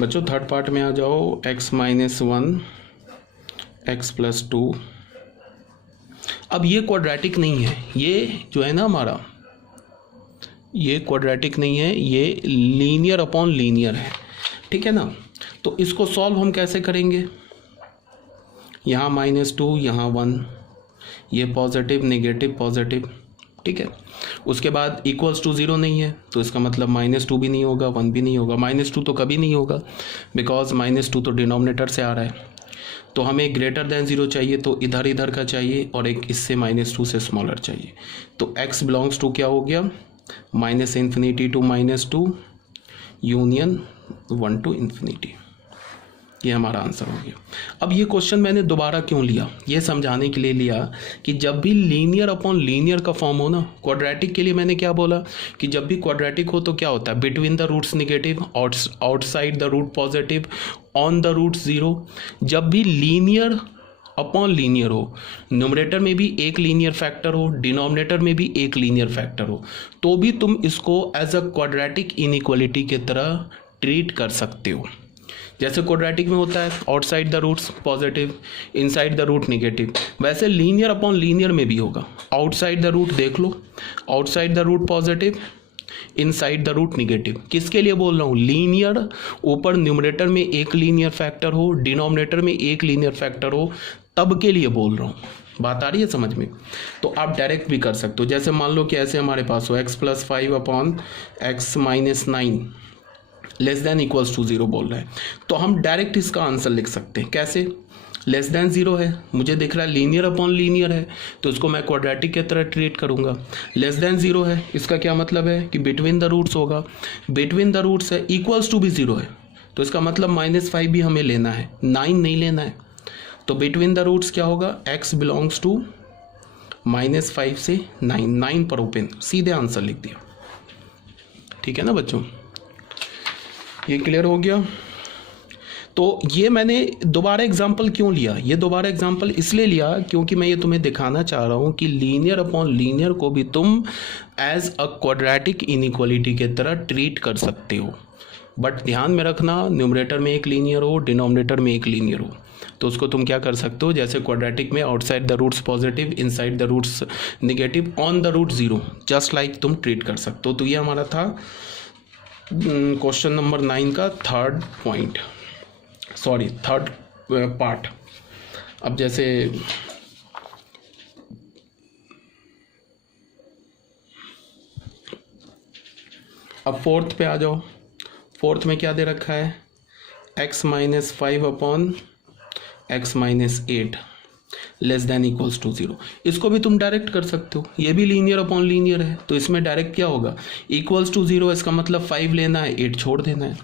बच्चों third part में आ जाओ। x minus 1 x plus 2। अब ये क्वाड्रेटिक नहीं है, ये जो है ना हमारा, ये क्वाड्रेटिक नहीं है, ये लीनियर अपॉन लीनियर है, ठीक है ना। तो इसको सॉल्व हम कैसे करेंगे, यहाँ -2 यहाँ 1, ये पॉजिटिव नेगेटिव पॉजिटिव, ठीक है। उसके बाद इक्वल्स टू 0 नहीं है, तो इसका मतलब -2 भी नहीं होगा, 1 भी नहीं होगा। -2 तो कभी नहीं होगा बिकॉज -2 तो डिनोमिनेटर से आ रहा है। तो हमें ग्रेटर देन 0 चाहिए, तो इधर इधर का चाहिए, और एक इससे -2 से स्मॉलर चाहिए। तो x बिलोंग्स टू क्या हो गया, -∞ टू -2 यूनियन 1 टू इन्फिनिटी। ये हमारा आंसर हो गया। अब ये क्वेश्चन मैंने दोबारा क्यों लिया, ये समझाने के लिए लिया कि जब भी लीनियर अपॉन लीनियर का फॉर्म हो ना, क्वाड्रेटिक के लिए मैंने क्या बोला कि जब भी क्वाड्रेटिक हो तो क्या होता है, between the roots negative, outside the root positive, on the root 0। जब भी लीनियर अपॉन लीनियर हो, न्यूमरेटर में भी एक लीनियर फैक्टर हो, डिनोमिनेटर में भी एक लीनियर फैक्टर हो, तो भी तुम इसको एज अ क्वाड्रेटिक इनइक्वालिटी की तरह ट्रीट कर सकते हो। जैसे क्वाड्रेटिक में होता है outside the roots positive, inside the root negative, वैसे लीनियर अपॉन लीनियर में भी होगा। आउटसाइड द रूट देख लो, outside the root positive, inside the root negative. किसके लिए बोल रहा हूँ, लीनियर, ऊपर न्यूमरेटर में एक लीनियर फैक्टर हो, डिनोमिनेटर में एक लीनियर फैक्टर हो, तब के लिए बोल रहा हूँ। बात आ रही है समझ में। तो आप डायरेक्ट भी कर सकते हो, जैसे मान लो कि ऐसे हमारे पास हो x+5 upon x minus 9 less than equals to 0 बोल रहा है, तो हम डायरेक्ट इसका आंसर लिख सकते हैं। कैसे, लेस देन 0 है, मुझे दिख रहा है लीनियर अपॉन लीनियर है, तो इसको मैं क्वाड्रेटिक की तरह ट्रीट करूंगा। लेस देन 0 है, इसका क्या मतलब है कि बिटवीन द रूट्स होगा, बिटवीन द रूट्स है, इक्वल्स टू भी 0 है, तो इसका मतलब -5 भी हमें लेना है, 9 नहीं लेना है। तो बिटवीन द रूट्स क्या होगा, x बिलोंग्स टू -5 से 9 पर ओपन, सीधे आंसर लिख दिया। ठीक है ना बच्चों, ये क्लियर हो गया। तो ये मैंने दोबारा एग्जांपल क्यों लिया, ये दोबारा एग्जांपल इसलिए लिया क्योंकि मैं ये तुम्हें दिखाना चाह रहा हूँ कि लीनियर अपॉन लीनियर को भी तुम एज अ क्वाड्रेटिक इनइक्वालिटी के तरह ट्रीट कर सकते हो। बट ध्यान में रखना, न्यूमरेटर में एक लीनियर हो, डिनोमिनेटर में एक लीनियर हो, तो उसको तुम क्या कर सकते हो, जैसे क्वाड्रेटिक में outside the roots positive, inside the roots negative, on the root 0, just like तुम ट्रीट कर सकते हो। तो ये हमारा था क्वेश्चन नंबर 9 का third point, sorry third part. अब जैसे अब फोर्थ पे आ जाओ। फोर्थ में क्या दे रखा है, x minus 5 upon x minus 8 less than equals to 0। इसको भी तुम डायरेक्ट कर सकते हो, ये भी लीनियर अपॉन लीनियर है, तो इसमें डायरेक्ट क्या होगा, इक्वल्स टू 0, इसका मतलब 5 लेना है, 8 छोड़ देना है।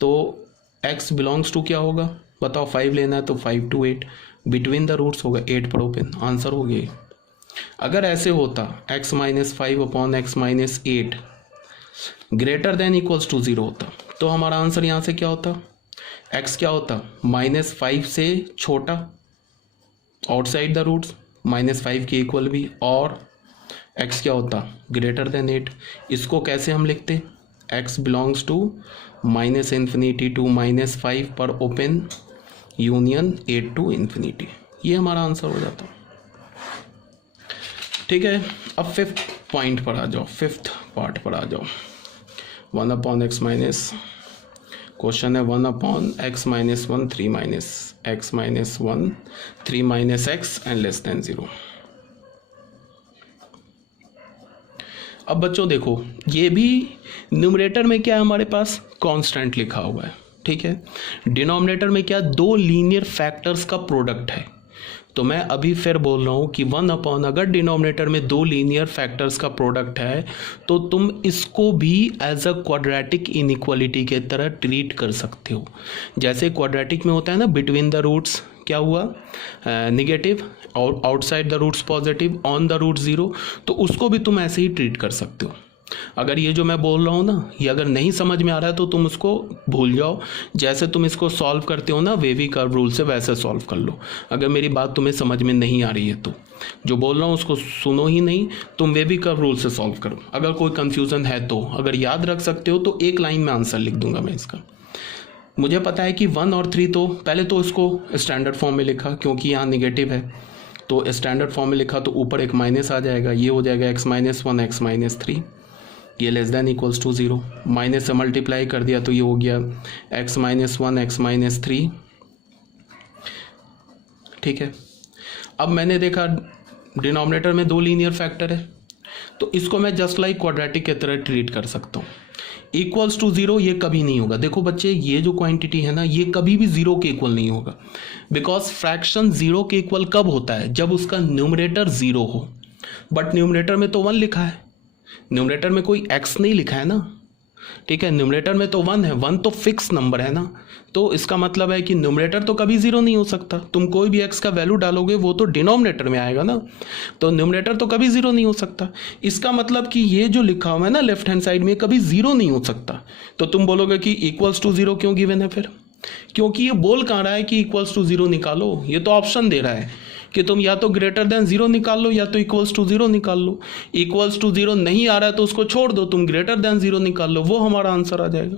तो x बिलोंग्स टू क्या होगा बताओ, 5 लेना है तो 5 to 8, बिटवीन द रूट्स होगा 8 पर ओपन, आंसर हो गया। अगर ऐसे होता x minus 5 upon x minus 8 greater than equals to 0 होता, तो हमारा आंसर यहाँ से क्या होता, x क्या होता, -5 से छोटा, आउटसाइड द रूट्स, -5 के इक्वल भी, और x क्या होता, ग्रेटर देन 8। इसको कैसे हम लिखते, x बिलोंग्स टू -∞ टू -5 पर ओपन यूनियन 8 टू इन्फिनिटी। ये हमारा आंसर हो जाता। ठीक है, अब फिफ्थ पॉइंट पर आ जाओ, फिफ्थ पार्ट पर आ जाओ। 1 अपॉन x माइनस, क्वेश्चन है 1 upon x minus 1 3 minus x minus 1 3 minus x and less than 0। अब बच्चों देखो, ये भी न्यूमरेटर में क्या है हमारे पास, कांस्टेंट लिखा हुआ है, ठीक है। डिनोमिनेटर में क्या, दो लीनियर फैक्टर्स का प्रोडक्ट है। तो मैं अभी फिर बोल रहा हूँ कि 1 अपॉन, अगर डिनोमिनेटर में दो लीनियर फैक्टर्स का प्रोडक्ट है तो तुम इसको भी एज अ क्वाड्रेटिक इनइक्वालिटी के तरह ट्रीट कर सकते हो। जैसे क्वाड्रेटिक में होता है ना, बिटवीन द रूट्स क्या हुआ, negative, outside the roots positive, on the root 0, तो उसको भी तुम ऐसे ही ट्रीट कर सकते हो। अगर ये जो मैं बोल रहा हूँ ना, ये अगर नहीं समझ में आ रहा है तो तुम उसको भूल जाओ, जैसे तुम इसको सॉल्व करते हो ना वेवी कर्व रूल से, वैसे सॉल्व कर लो। अगर मेरी बात तुम्हें समझ में नहीं आ रही है तो जो बोल रहा हूँ उसको सुनो ही नहीं, तुम वेवी कर्व रूल से सॉल्व करो। अगर कोई कंफ्यूजन है तो, अगर याद रख सकते हो तो एक लाइन में आंसर लिख दूंगा मैं इसका। मुझे पता है कि 1 और 3 तो पहले तो इसको स्टैंडर्ड फॉर्म में लिखा क्योंकि यहाँ निगेटिव है, तो स्टैंडर्ड फॉर्म में लिखा तो ऊपर एक माइनस आ जाएगा, ये हो जाएगा x-1 x-3, ये less than equals to 0, minus से मल्टीप्लाई कर दिया तो ये हो गया x-1 x-3। ठीक है, अब मैंने देखा डिनोमिनेटर में 2 लीनियर फैक्टर है, तो इसको मैं जस्ट लाइक क्वाड्रेटिक की तरह ट्रीट कर सकता हूँ। इक्वल्स टू 0 ये कभी नहीं होगा। देखो बच्चे, ये जो क्वांटिटी है ना, ये कभी भी 0 के इक्वल नहीं होगा, बिकॉज फ्रैक्शन 0 के इक्वल कब होता है, जब उसका न्यूमरेटर 0 हो। बट न्यूमरेटर में तो 1 लिखा है, न्यूमरेटर में कोई x नहीं लिखा है ना। ठीक है, न्यूमरेटर में तो 1 है, 1 तो फिक्स नंबर है ना, तो इसका मतलब है कि न्यूमरेटर तो कभी 0 नहीं हो सकता। तुम कोई भी x का वैल्यू डालोगे वो तो डिनोमिनेटर में आएगा ना, तो न्यूमरेटर तो कभी 0 नहीं हो सकता। इसका मतलब कि ये जो लिखा हुआ है ना लेफ्ट हैंड साइड में, कभी 0 नहीं हो सकता। तो तुम बोलोगे कि इक्वल्स टू 0 क्यों गिवन है फिर, क्योंकि ये बोल कहाँ रहा है कि इक्वल्स टू 0 निकालो, ये तो ऑप्शन दे रहा है कि तुम या तो ग्रेटर देन 0 निकाल लो या तो इक्वल्स टू 0 निकाल लो। इक्वल्स टू 0 नहीं आ रहा है तो उसको छोड़ दो, तुम ग्रेटर देन 0 निकाल लो, वो हमारा आंसर आ जाएगा।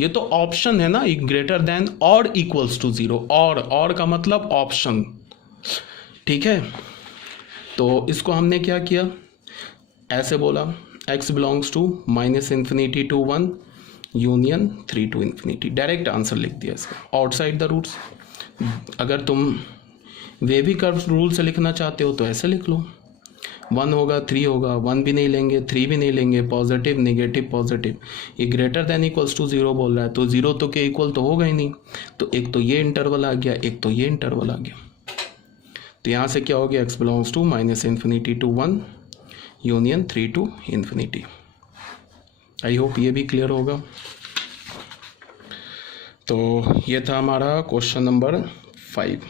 ये तो ऑप्शन है ना, ग्रेटर देन और इक्वल्स टू 0, और का मतलब ऑप्शन। ठीक है, तो इसको हमने क्या किया, ऐसे बोला x belongs to -∞ to 1 union 3 to ∞। Direct answer लिख दिया इसका, आउटसाइड द रूट्स। अगर तुम वेवी कर्व रूल से लिखना चाहते हो तो ऐसे लिख लो, 1 होगा 3 होगा, 1 भी नहीं लेंगे 3 भी नहीं लेंगे, पॉजिटिव नेगेटिव पॉजिटिव। ये ग्रेटर देन इक्वल्स टू 0 बोल रहा है, तो 0 तो के इक्वल तो होगा ही नहीं, तो एक तो ये इंटरवल आ गया, एक तो ये इंटरवल आ गया। तो यहाँ से क्या हो गया, x belongs to -∞ to 1 union 3 to ∞। I hope ये भी क्लियर होगा। तो ये था हमारा क्वेश्चन नंबर 5।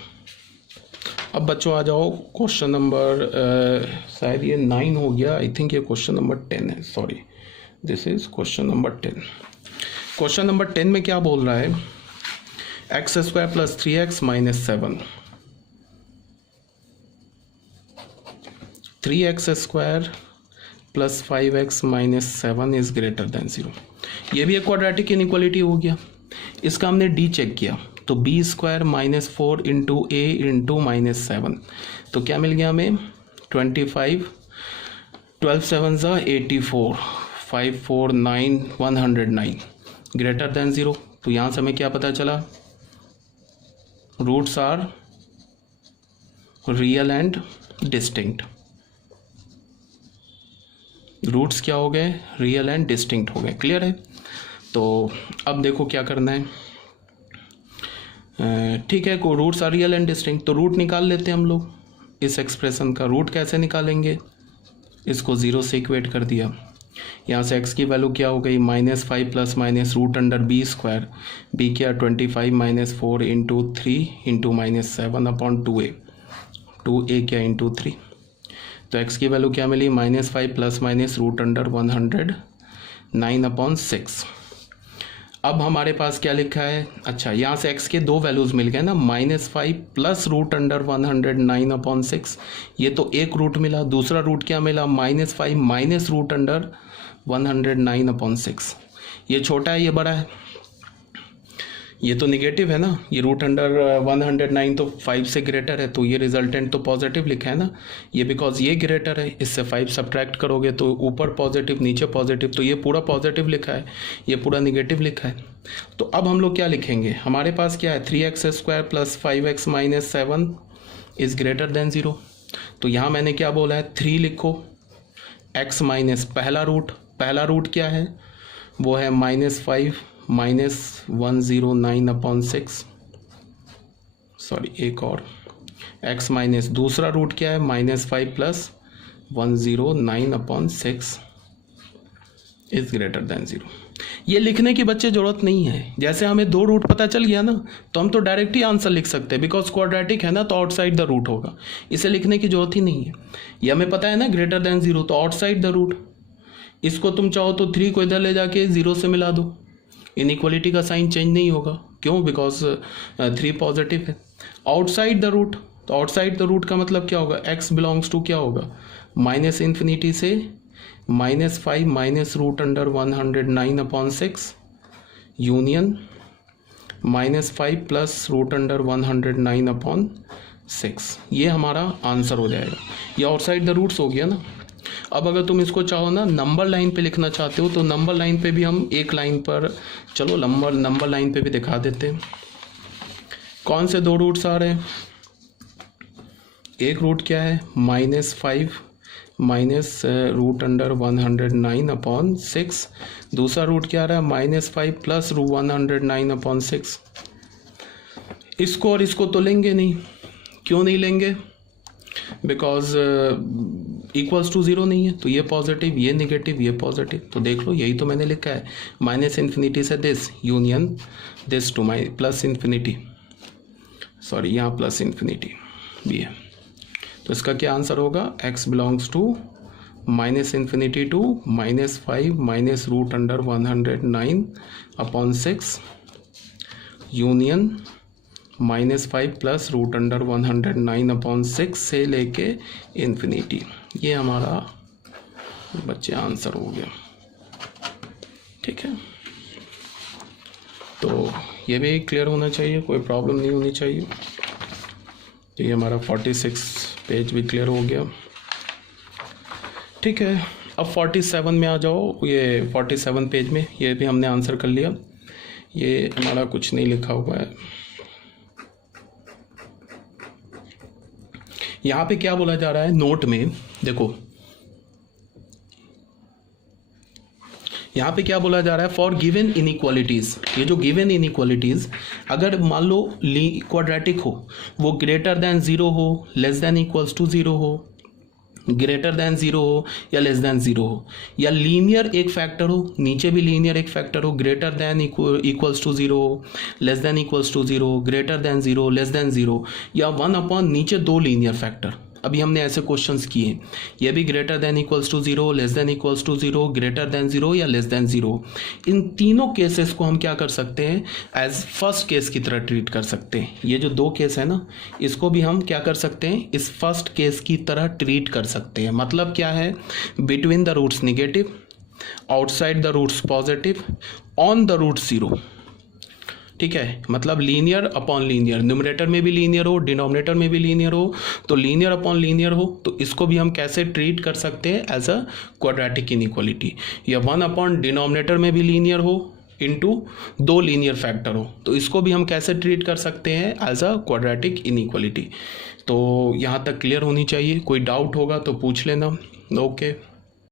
अब बच्चों आ जाओ क्वेश्चन नंबर शायद ये 9 हो गया, आई थिंक ये क्वेश्चन नंबर 10 है, sorry this is question number 10। Question number 10 में क्या बोल रहा है, x² + 3x - 7, 3x² + 5x - 7 is greater than 0। ये भी एक क्वाड्रेटिक इनइक्वालिटी हो गया। इसका हमने डी चेक किया, तो b² - 4 × a × -7, तो क्या मिल गया हमें 25, 12 7 84, 5 4 9 109 ग्रेटर देन 0। तो यहाँ से हमें क्या पता चला, roots are real and distinct. Roots क्या हो गए, रियल एंड डिस्टिंक्ट हो गए। क्लियर है। तो अब देखो क्या करना है। ठीक है, को roots are real and distinct, तो रूट निकाल लेते हैं हम लोग। इस एक्सप्रेशन का रूट कैसे निकालेंगे, इसको 0 से इक्वेट कर दिया। यहाँ से x की वैल्यू क्या हो गई, -5 + -√b², b क्या 25 - 4 × 3 × -7/2a, 2a क्या × 3, तो x की वैल्यू क्या मिली, -5 ± √9/6। अब हमारे पास क्या लिखा है, अच्छा यहाँ से x के 2 वैल्यूज़ मिल गए ना, -5 + √109/6, ये तो एक रूट मिला। दूसरा रूट क्या मिला, -5 - √109/6। ये छोटा है ये बड़ा है, ये तो निगेटिव है ना, ये √109 तो 5 से ग्रेटर है, तो ये रिजल्टेंट तो पॉजिटिव लिखा है ना, ये बिकॉज ये ग्रेटर है, इससे 5 सब्ट्रैक्ट करोगे तो ऊपर पॉजिटिव नीचे पॉजिटिव, तो ये पूरा पॉजिटिव लिखा है, ये पूरा निगेटिव लिखा है। तो अब हम लोग क्या लिखेंगे, हमारे पास क्या है, 3x² + 5x - 7 is greater than 0। तो यहाँ मैंने क्या बोला है, 3 लिखो, x माइनस पहला रूट क्या है, वो है -5 - 109/6, सॉरी एक और, x माइनस दूसरा रूट क्या है, -5 + 109/6 इज ग्रेटर देन 0। ये लिखने की बच्चे ज़रूरत नहीं है, जैसे हमें 2 रूट पता चल गया ना, तो हम तो डायरेक्ट ही आंसर लिख सकते हैं, बिकॉज क्वाड्रेटिक है ना, तो आउटसाइड द रूट होगा, इसे लिखने की जरूरत ही नहीं है। ये हमें पता है ना, ग्रेटर देन 0 तो आउटसाइड द रूट। इसको तुम चाहो तो 3 को इधर ले जाके 0 से मिला दो, इनइक्वालिटी का साइन चेंज नहीं होगा, क्यों, बिकॉज 3 पॉजिटिव है। आउटसाइड द रूट, तो आउटसाइड द रूट का मतलब क्या होगा, x बिलोंग्स टू क्या होगा, -∞ से -5 - √109/6 यूनियन -5 प्लस √109/6, ये हमारा आंसर हो जाएगा। ये आउटसाइड द रूट्स हो गया ना। अब अगर तुम इसको चाहो ना नंबर लाइन पे लिखना चाहते हो तो नंबर लाइन पे भी हम एक लाइन पर, चलो नंबर लाइन पे भी दिखा देते हैं। कौन से दो रूट्स आ रहे हैं? एक रूट क्या है? -5 माइनस √109/6। दूसरा रूट क्या आ रहा है? -5 प्लस √109/6। इसको और इसको तो लेंगे नहीं। क्यों नहीं लेंगे? बिकॉज इक्वल्स टू ज़ीरो नहीं है, तो ये पॉजिटिव, ये नेगेटिव, ये पॉजिटिव। तो देख लो, यही तो मैंने लिखा है, -∞ से this union this to plus infinity, sorry यहाँ प्लस इन्फिनिटी भी है। तो इसका क्या आंसर होगा? x belongs to -∞ to -5 minus √109/6 union -5 plus √109/6 से लेके इन्फिनिटी। ये हमारा बच्चे आंसर हो गया। ठीक है, तो ये भी क्लियर होना चाहिए, कोई प्रॉब्लम नहीं होनी चाहिए। तो ये हमारा 46 पेज भी क्लियर हो गया। ठीक है, अब 47 में आ जाओ। ये 47 पेज में ये भी हमने आंसर कर लिया। ये हमारा कुछ नहीं लिखा हुआ है। यहाँ पे क्या बोला जा रहा है नोट में? देखो यहाँ पे क्या बोला जा रहा है, फॉर गिवन इनइक्वालिटीज़। ये जो गिवन इनइक्वालिटीज़ अगर मान लो क्वाड्रेटिक हो, वो ग्रेटर देन 0 हो, लेस देन इक्वल्स टू 0 हो, ग्रेटर देन 0 हो या लेस देन 0 हो, या लीनियर एक फैक्टर हो, नीचे भी लीनियर एक फैक्टर हो, ग्रेटर देन इक्वल्स टू 0 हो, less than equals to 0, greater than 0, less than 0, या 1 नीचे दो लीनियर फैक्टर। अभी हमने ऐसे क्वेश्चंस किए, ये भी greater than equals to 0, less than equals to 0, greater than 0 या लेस देन 0। इन तीनों केसेस को हम क्या कर सकते हैं? एज फर्स्ट केस की तरह ट्रीट कर सकते हैं। ये जो दो केस है ना, इसको भी हम क्या कर सकते हैं? इस फर्स्ट केस की तरह ट्रीट कर सकते हैं। मतलब क्या है? Between the roots negative, outside the roots positive, on the root 0। ठीक है, मतलब लीनियर अपॉन लीनियर, न्यूमरेटर में भी लीनियर हो, डिनोमिनेटर में भी लीनियर हो, तो लीनियर अपॉन लीनियर हो, तो इसको भी हम कैसे ट्रीट कर सकते हैं? As a quadratic inequality. या 1 डिनोमिनेटर में भी लीनियर हो इनटू दो लीनियर फैक्टर हो, तो इसको भी हम कैसे ट्रीट कर सकते हैं? As a quadratic inequality. तो यहाँ तक क्लियर होनी चाहिए। कोई डाउट होगा तो पूछ लेना। ओके।